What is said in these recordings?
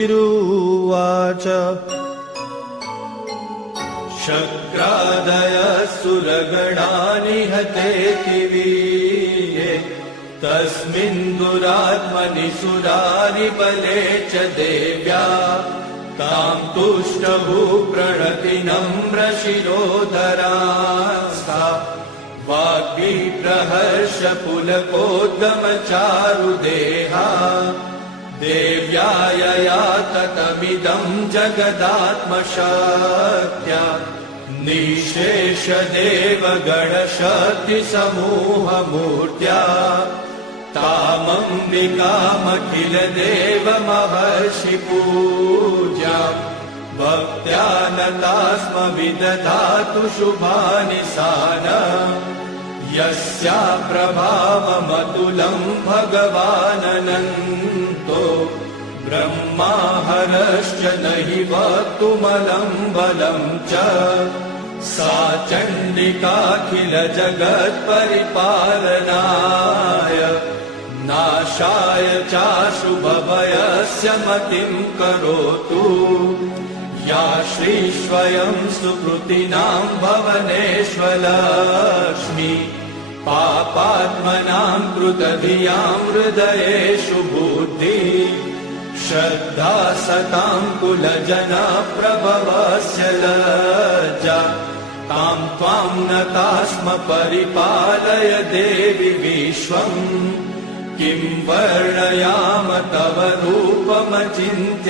तिरुवाच शक्रादयसुरगणानि हतेति वीर्ये तस्मिन् दुरात्मनि सुरारिबले च देव्या तां तुष्टभूप्रणतिनम्रशिरोधरा वाग्मी प्रहर्ष पुलकोद्गमचारुदेहा देव्या यया ततमिदं जगदात्मशक्त्या निःशेषदेवगणशक्तिसमूहमूर्त्या तामम्बिकामखिलदेवमहर्षिपूज्यां भक्त्या नता स्म विदधातु शुभानि सानम् यस्या प्रभावमतुलं भगवाननन्तो ब्रह्माहरश्च न हि वक्तुमलं बलं च सा चण्डिकाखिल जगत्परिपालनाय नाशाय चाशुभभयस्य मतिं करोतु या श्रीस्वयं सुकृतिनां भवनेष्वलक्ष्मी पापात्मनां कृतधियां हृदयेषु बुद्धि श्रद्धा सतां कुलजनप्रभवस्य लज्जा तां त्वां नता स्म परिपालय देवि विश्वम् किं वर्णयाम तव रूपमचिन्त्यमेतत्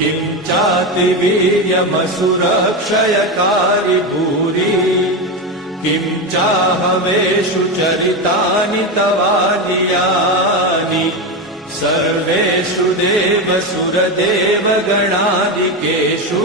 किं चातिवीर्यमसुरक्षयकारि भूरि किं चाहवेषु चरितानि तवादियानि सर्वेषु देवसुरदेवगणादिकेषु